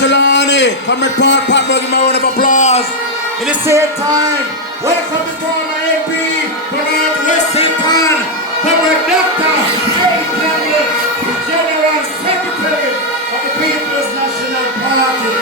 Trelawney, Comrade Paul Patberg, give me a round of applause. In the same time, welcome to former MP, Comrade Westington, Comrade Dr. Campbell, the General Secretary of the People's National Party.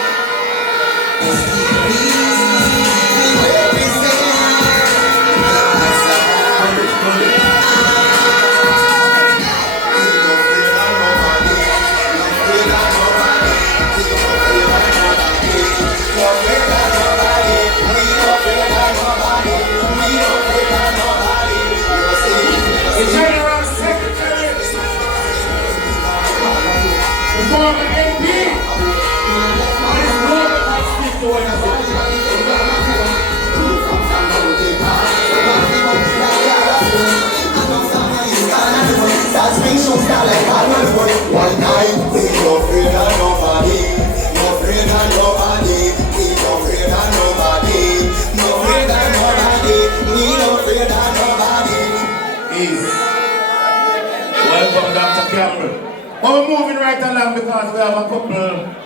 One night, we no afraid of nobody. No afraid of nobody. We no afraid of nobody. No afraid of nobody. We no afraid of nobody. Easy. Welcome, Dr. Campbell. But we're moving right along because we have a couple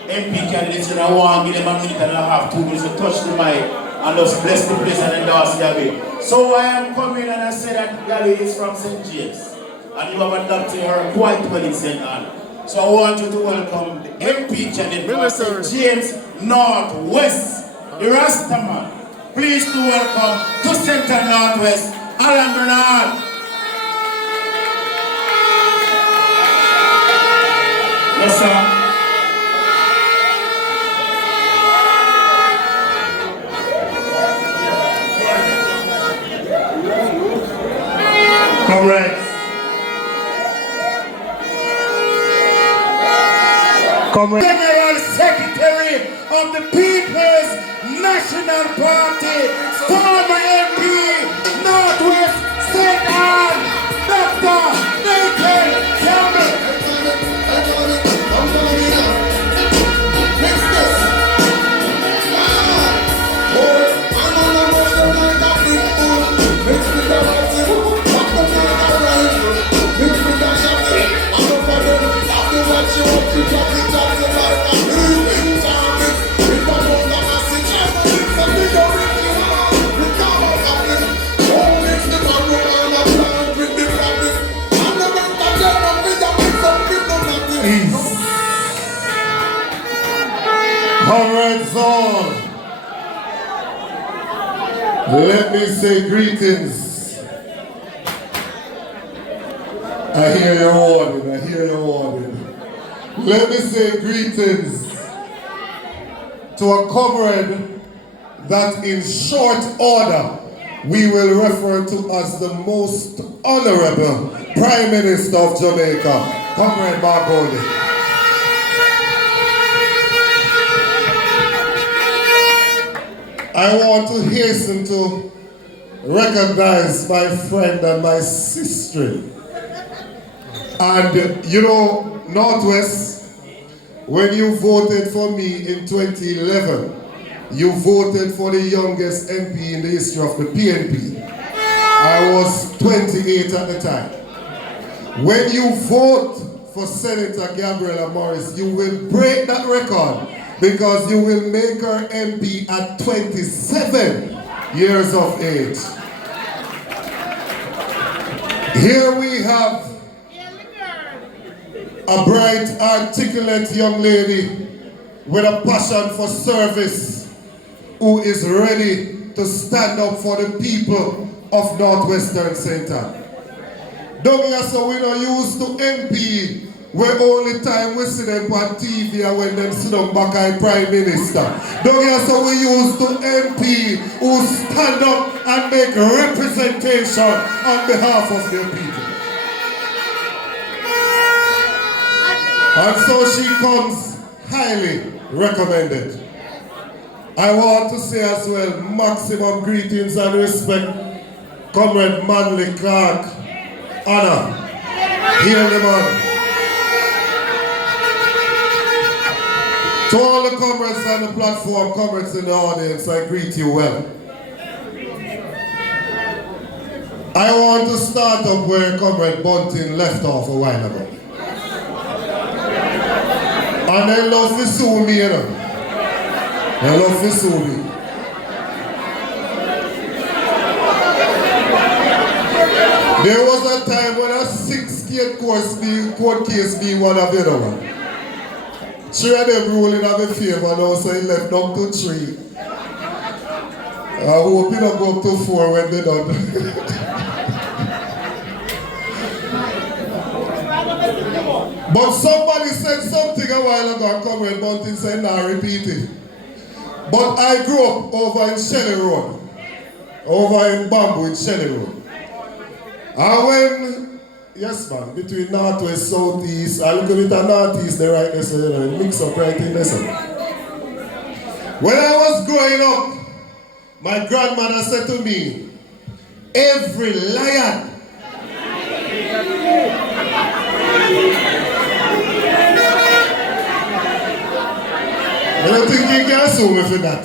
MP candidates and I want to give them a minute and a half, 2 minutes to touch the mic and just bless the place and endorse Gabby. So I am coming and I say that Gabby is from St. James. And you have adopted her quite well in St. Anne. So I want you to welcome the MP candidate from St. James Northwest, the Rastaman. Please to welcome to St. Northwest, Alan Bernard. Yes, sir. Comrades. General Secretary of the People's National Party, former MP, Northwest St. Anne, Dr. Dayton Campbell. Comrades all, let me say greetings. I hear your warning, I hear your warning. Let me say greetings to a comrade that in short order we will refer to as the most honorable Prime Minister of Jamaica, Comrade Mark Goldie. I want to hasten to recognize my friend and my sister. And you know, Northwest, when you voted for me in 2011, you voted for the youngest MP in the history of the PNP. I was 28 at the time. When you vote for Senator Gabriella Morris, you will break that record because you will make her MP at 27 years of age. Here we have a bright, articulate young lady with a passion for service who is ready to stand up for the people of Northwestern St. Anne. Don't hear so we not used to MP where only time we see them on TV and when them sit down back as Prime Minister. Don't hear so we used to MP who stand up and make representation on behalf of their people. And so she comes highly recommended. I want to say as well, maximum greetings and respect, Comrade Manley Clark, Anna, hear the man. To all the comrades on the platform, comrades in the audience, I greet you well. I want to start up where Comrade Bunting left off a while ago. And they love to sue me, you know. They love to sue me. There was a time when a 6-gate court case being one of the other one. 3 of them ruling on my favor now, so he left down to 3. I hope he don't go up to 4 when they done. But somebody said something a while ago, and Comrade Bunting said, now repeat it. But I grew up over in Shelley Road, over in Bamboo in Shelley Road. And when, yes man, between northwest, southeast, I look a bit at northeast there right there, so you know, mix up right in there. So. When I was growing up, my grandmother said to me, every lion I don't think you can sue me for that.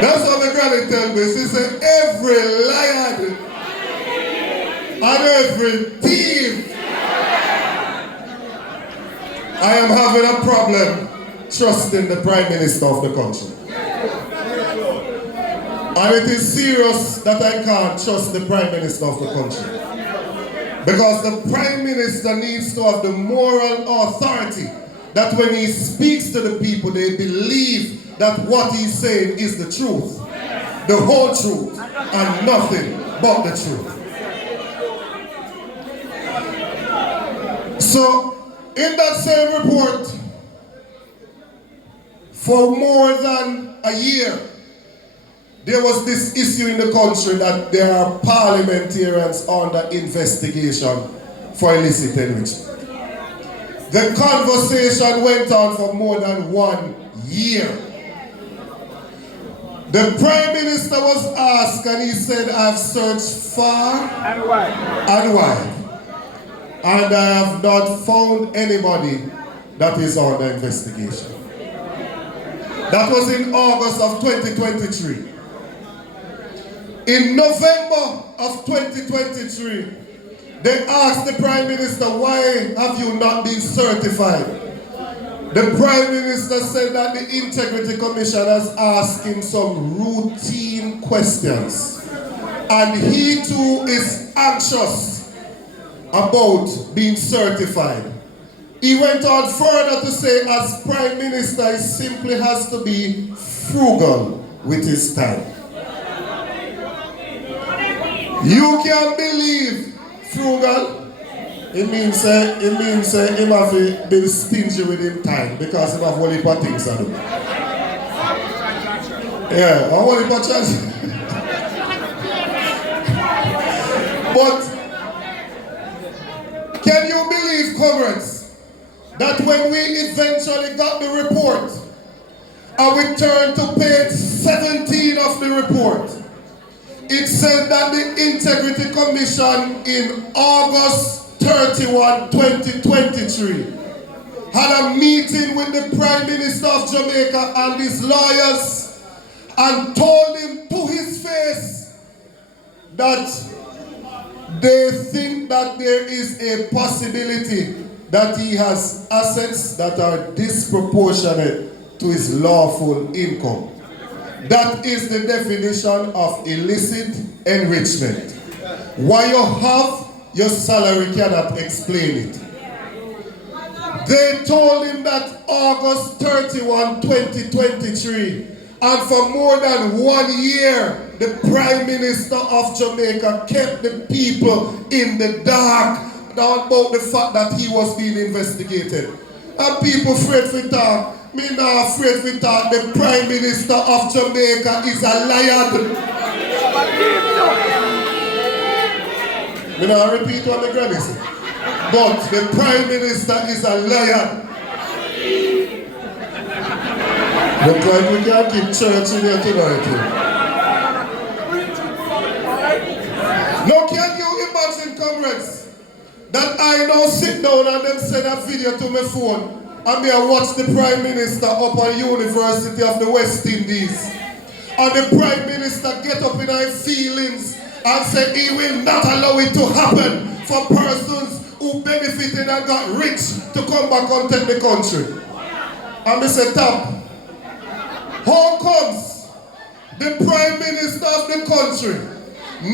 That's what my granny told me. She said, every lion and every thief. I am having a problem trusting the Prime Minister of the country. And it is serious that I can't trust the Prime Minister of the country. Because the Prime Minister needs to have the moral authority that when he speaks to the people, they believe that what he's saying is the truth, the whole truth, and nothing but the truth. So, in that same report, for more than a year, there was this issue in the country that there are parliamentarians under investigation for illicit enrichment. The conversation went on for more than 1 year. The Prime Minister was asked and he said, I've searched far and wide. And I have not found anybody that is under investigation. That was in August of 2023. In November of 2023, they asked the Prime Minister, why have you not been certified? The Prime Minister said that the Integrity Commission has asked him some routine questions. And he too is anxious about being certified. He went on further to say, as Prime Minister, he simply has to be frugal with his time. You can believe frugal. It means him have to be stingy with him time because he have whole heap of things to do. Yeah, a whole heap of chance. But can you believe, comrades, that when we eventually got the report and we turned to page 17 of the report, it said that the Integrity Commission in August 31, 2023 had a meeting with the Prime Minister of Jamaica and his lawyers and told him to his face that they think that there is a possibility that he has assets that are disproportionate to his lawful income. That is the definition of illicit enrichment. What you have, your salary cannot explain it. They told him that August 31, 2023, and for more than 1 year, the Prime Minister of Jamaica kept the people in the dark about the fact that he was being investigated. And people afraid to talk. Me not afraid to talk. The Prime Minister of Jamaica is a liar. Me not repeat what the granny said. But the Prime Minister is a liar. Look like we can't keep church in here tonight. Now can you imagine, comrades, that I now sit down and then send a video to my phone and me I watch the Prime Minister up on University of the West Indies. And the Prime Minister get up in his feelings and say he will not allow it to happen for persons who benefited and got rich to come back and take the country. And I say, Tom, how comes the Prime Minister of the country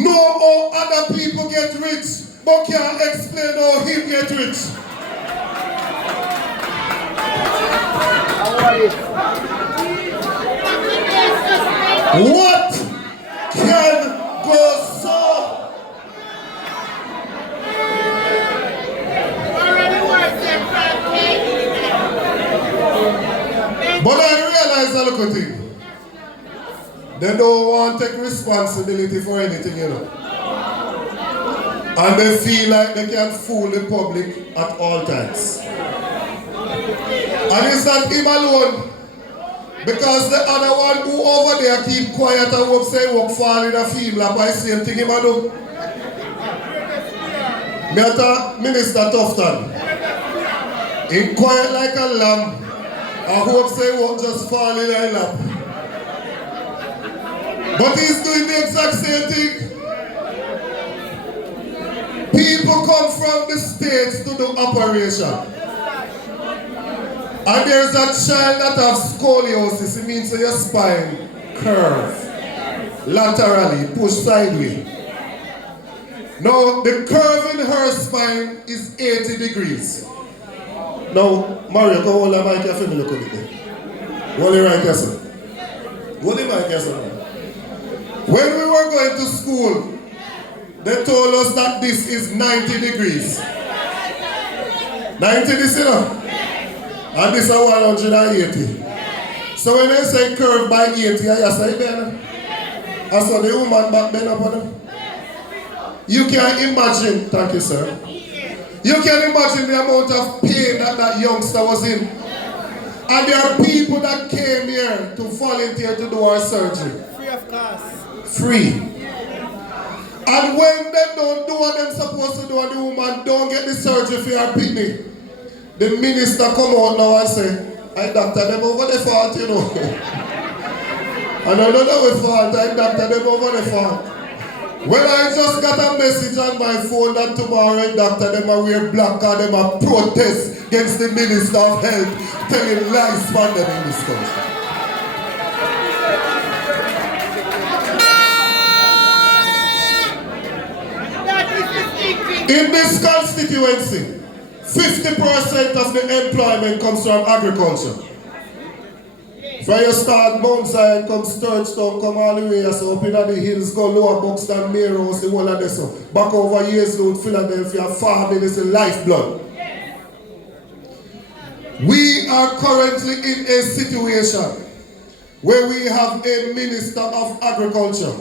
know how other people get rich, but can't explain how he get rich? What can go so? But I realize a little thing. They don't want to take responsibility for anything, you know. And they feel like they can fool the public at all times. And it's not him alone. Because the other one who over there keep quiet and work say work fall in a field like the same thing him do. Me at Minister Tufton. He quiet like a lamb. I hope say work just fall in a lap. But he's doing the exact same thing. People come from the States to do operation. And there's a child that has scoliosis. It means your spine curves laterally, push sideways. Now, the curve in her spine is 80 degrees. Now, Mario, come hold the mic here for me, look at it. Hold it right here, sir. Hold the mic here, sir. When we were going to school, they told us that this is 90 degrees. 90 this, you know? And this is 180. So when they say curve by 80, I say then. I saw the woman back then upon them. You can imagine, thank you sir. You can imagine the amount of pain that that youngster was in. And there are people that came here to volunteer to do our surgery. Free of cost. Free. And when they don't do what they're supposed to do and the woman don't get the surgery for her kidney, the minister come out now and say, I doctor them over the fault, you know. And I don't know the fault, I doctor them over the fault. Well, I just got a message on my phone that tomorrow I doctor them and wear black and them a protest against the Minister of Health, telling lies from them in this country. In this constituency, 50% of the employment comes from agriculture. From you start Mount Zion, come Sturgestown, come all the way, so up in the hills, go Lower Buxton, Melrose, the whole of this. Back over years road, Philadelphia, farming is the lifeblood. We are currently in a situation where we have a Minister of Agriculture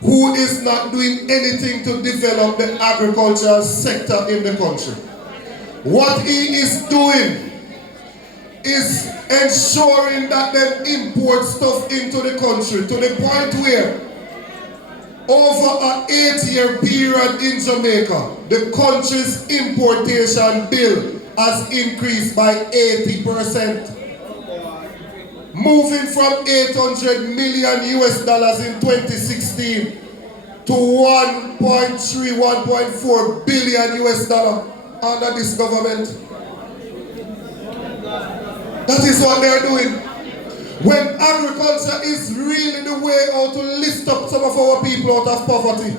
who is not doing anything to develop the agricultural sector in the country. What he is doing is ensuring that they import stuff into the country to the point where over an 8-year period in Jamaica, the country's importation bill has increased by 80%. Moving from 800 million US dollars in 2016 to 1.4 billion US dollar under this government. That is what they're doing. When agriculture is really the way how to lift up some of our people out of poverty.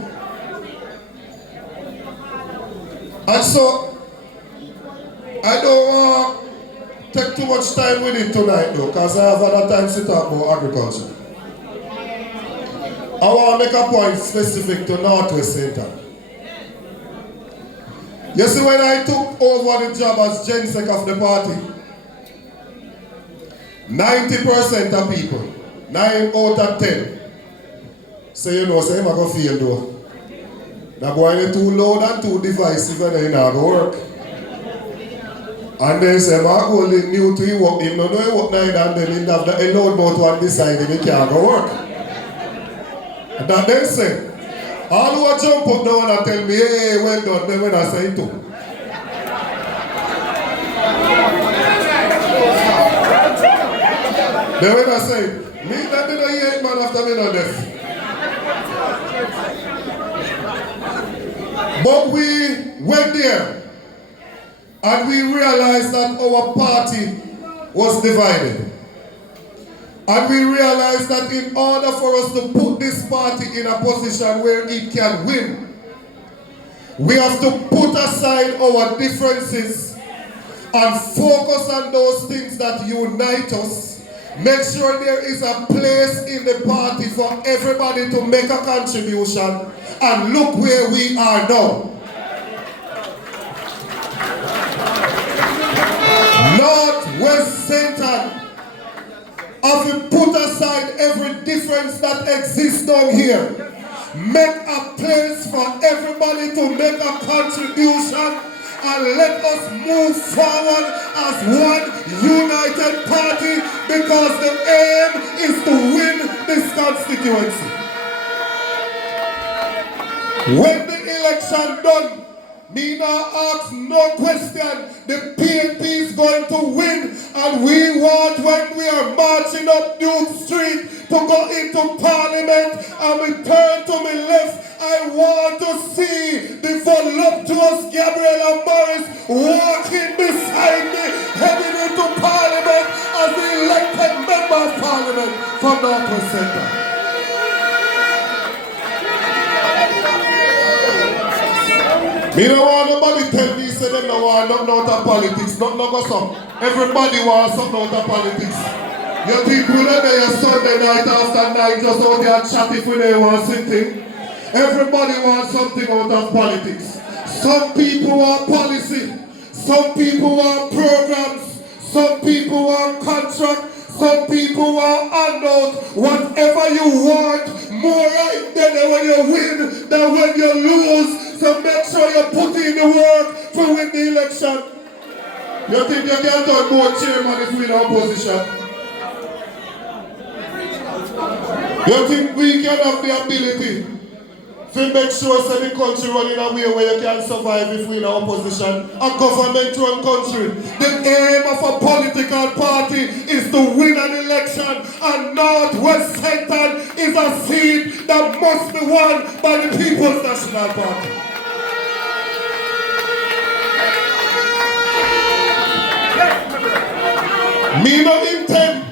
And so, I don't want to take too much time with it tonight though, because I have other times to talk about agriculture. I want to make a point specific to Northwest Dayton. You see, when I took over the job as Gen-Sec of the party, 90% of people, 9 out of 10, say, you know, say, I'm going to fail though. That boy is too loud and too divisive and then not going to work. And then say, I'm going to new to him work, him no know he work neither, and then he have the loud mouth one decide he can't go work. And that then say, all who are jump up now and tell me, hey, well done, then when I say it too. Then when I say, me that me no hear it man after me no deaf. But we went there And we realized that our party was divided. And we realized that in order for us to put this party in a position where it can win, we have to put aside our differences and focus on those things that unite us. Make sure there is a place in the party for everybody to make a contribution. And look where we are now. North, West, Center. Have we put aside every difference that exists down here? Make a place for everybody to make a contribution and let us move forward as one united party, because the aim is to win this constituency. When the election done, me now ask no question. The PNP is going to win, and we want, when we are marching up Duke Street to go into Parliament and we turn to my left, I want to see the voluptuous Gabriella walking beside me, heading into Parliament as the elected member of Parliament from Northwest Centre. Me don't want nobody tell me say them don't want nothing out of politics. Nothing go some. Everybody wants something out of politics. You think we let there Sunday night after night just out there chat if we don't want something? Everybody wants something out of politics. Some people want policy. Some people want programs. Some people want contract. Some people want handout. Whatever you want, more right than when you win than when you lose. So make sure you put in the work to win the election. You think you can turn both chairman if we in opposition? You think we can have the ability to make sure that the country run in a way where you can survive if we in opposition? A government-run country. The aim of a political party is to win an election, and North-West Center is a seat that must be won by the People's National Party. Me no intend,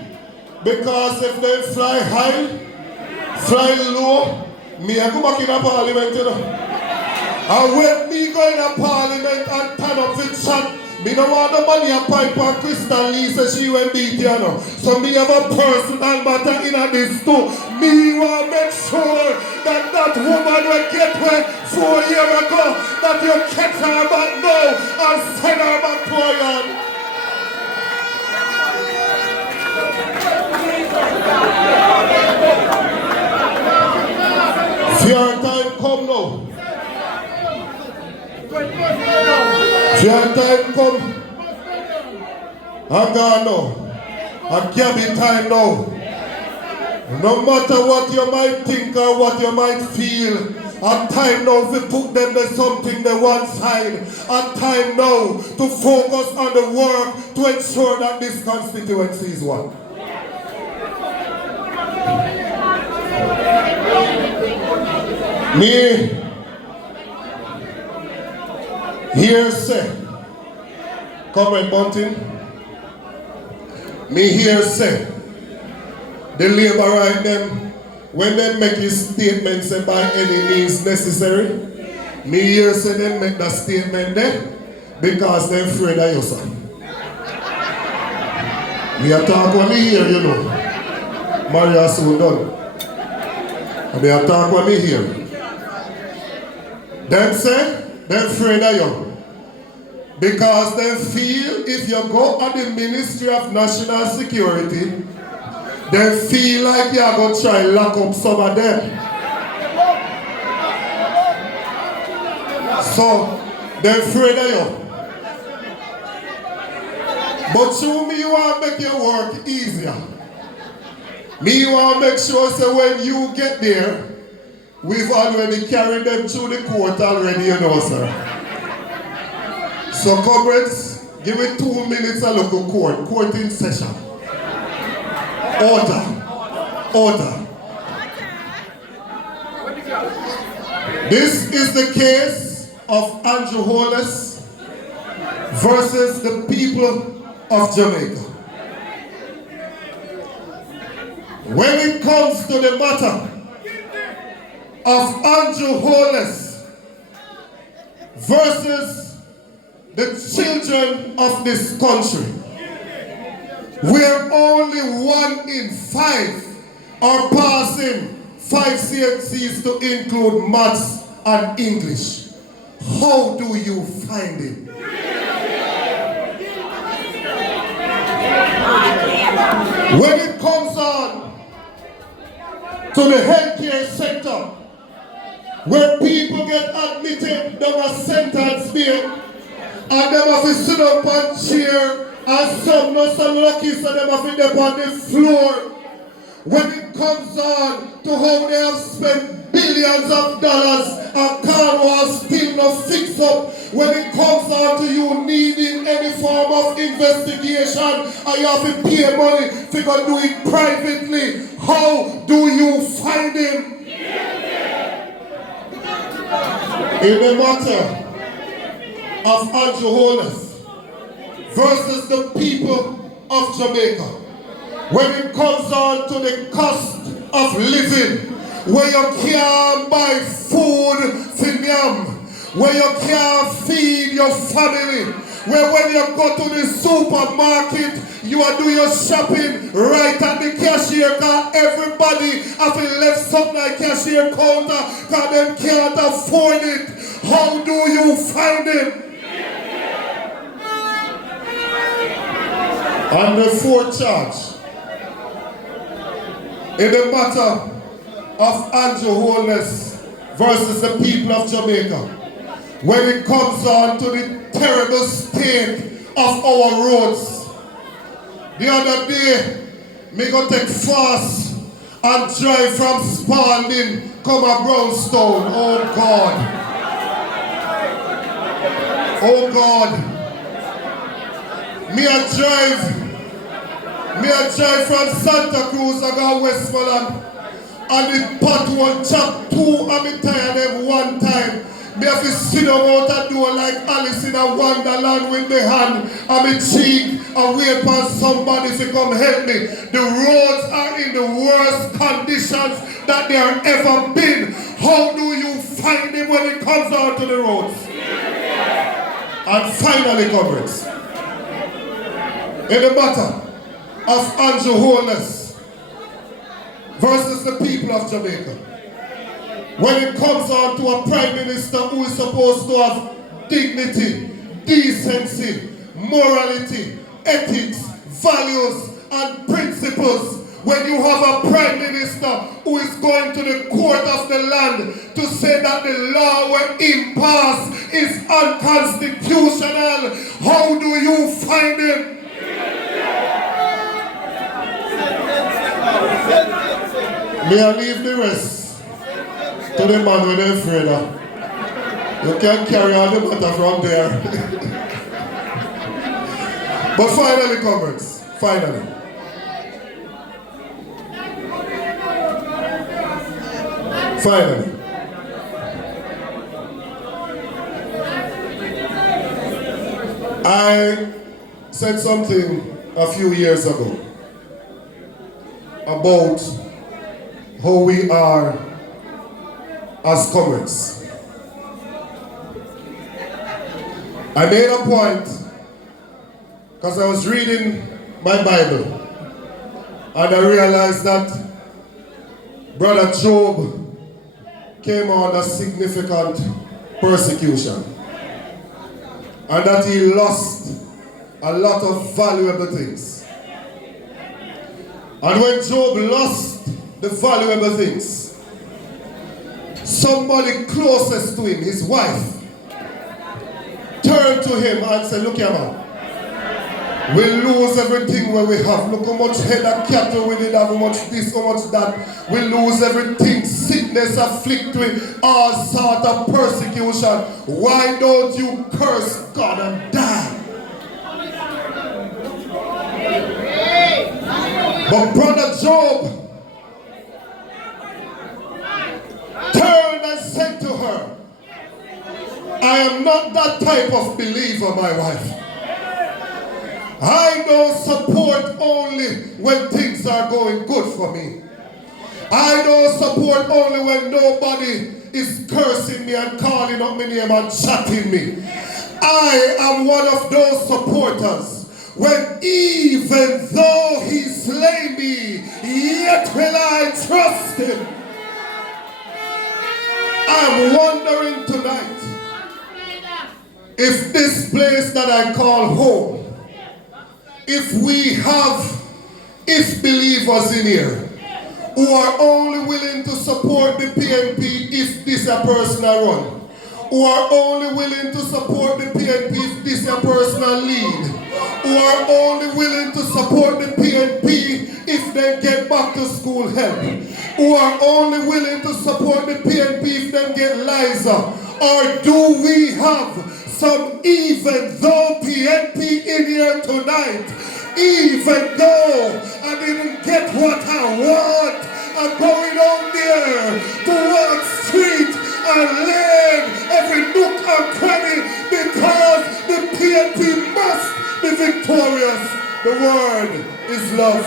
because if they fly high, fly low, me I go back in a parliament, you know. And when me go in a parliament and turn up with chat, me no want nobody a pipe and Crystal Lee say she went beat, you know. So me have a personal matter in this too. Me want to make sure that that woman will get where 4 years ago, that you catch her back now and send her back to her yard. Your time come now. Your time come. I'm gone now. I can't be time now. No matter what you might think or what you might feel, a time now to put them to something they want side. A time now to focus on the work to ensure that this constituency is one. Me here say, Comrade Bunting, me here say, the labor right them, when they make his statement say by any means necessary, me here say they make that statement there because they're afraid of you, son. Me a talk when me here, you know. Maria soon done. And me a talk when me here. Them say, they're afraid of you. Because they feel if you go at the Ministry of National Security, they feel like you're going to try and lock up some of them. So, they're afraid of you. But you me want to make your work easier. Me want to make sure so when you get there, we've already carried them through the court already, you know, sir. So, comrades, give it 2 minutes and look at court. Court in session. Order. Order. This is the case of Andrew Hollis versus the people of Jamaica. When it comes to the matter of Andrew Holness versus the children of this country, where only 1 in 5 are passing 5 CXCs to include maths and English. How do you find it? When it comes on to the healthcare sector, where people get admitted, they are sentenced there, and they have to sit up on chair, and some not so lucky, so they have to be up on the floor. When it comes on to how they have spent billions of dollars and can't still not fix up, when it comes on to you needing any form of investigation and you have to pay money to go do it privately, how do you find him? In the matter of Andrew Holness versus the people of Jamaica, when it comes on to the cost of living, where you can't buy food for them, where you can't feed your family, where when you go to the supermarket, you are doing your shopping right at the cashier, because everybody have left something like cashier counter because they can't afford it. How do you find it? And the fourth charge, in the matter of Andrew Holness versus the people of Jamaica, when it comes on to the terrible state of our roads. The other day, me go take fast and drive from Spalding, come a Brownstone. Oh God. Oh God. Me a drive from Santa Cruz, I go Westmoreland, and the pothole chop 2 and me tire them 1 time. Me have to sit down out a door like Alice in a Wonderland with my hand and my cheek and wait for somebody to come help me. The roads are in the worst conditions that they have ever been. How do you find them when it comes out to the roads? And finally, comrades, in the matter of Andrew Holness versus the people of Jamaica, when it comes on to a prime minister who is supposed to have dignity, decency, morality, ethics, values, and principles, when you have a prime minister who is going to the court of the land to say that the law we pass is unconstitutional, how do you find him? May I leave the rest to the man with the afraid of. You can carry on the matter from there. But finally, comrades, finally. Finally. I said something a few years ago about how we are as comrades. I made a point because I was reading my Bible and I realized that Brother Job came under significant persecution and that he lost a lot of valuable things. And when Job lost the valuable things, somebody closest to him, his wife, turned to him and said, look here man, we lose everything where we have. Look how much head of cattle we did have, how much this, how much that. We lose everything, sickness afflict with all sort of persecution. Why don't you curse God and die? But Brother Job turned and said to her, I am not that type of believer, my wife. I don't support only when things are going good for me. I don't support only when nobody is cursing me and calling up my name and chatting me. I am one of those supporters when even though he slay me, yet will I trust him. I'm wondering tonight if this place that I call home, if we have believers in here who are only willing to support the PNP if this a personal run, who are only willing to support the PNP if this a personal lead, who are only willing to support the PNP if they get back to school help, who are only willing to support the PNP if they get Liza, or do we have some even though PNP in here tonight, even though I didn't get what I want, I'm going on there to Wall Street and learn every nook and cranny because the PNP must be victorious. The word is love.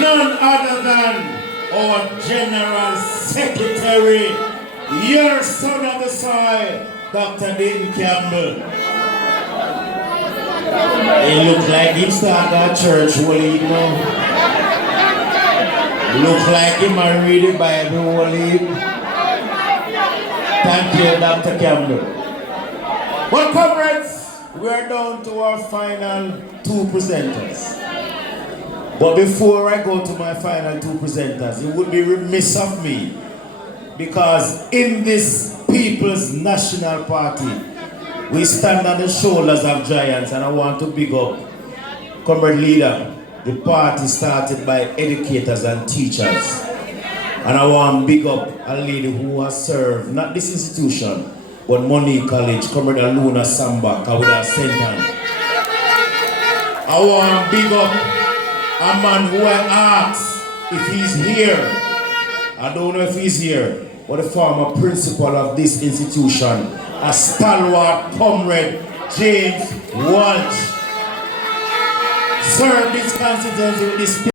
None other than our General Secretary, your son on the side, Dr. Dayton Campbell. He look like he started a church holy now. Look like he might read the Bible holy. Thank you, Dr. Campbell. Well, comrades, we are down to our final two presenters. But before I go to my final two presenters, it would be remiss of me, because in this People's National Party, we stand on the shoulders of giants, and I want to big up comrade leader. The party started by educators and teachers, and I want to big up a lady who has served not this institution but Money College, comrade Aluna Samba, with her sentence. I want to big up a man who I asked if he's here. I don't know if he's here, but the former principal of this institution, a stalwart comrade, James Walsh, served this constituency with this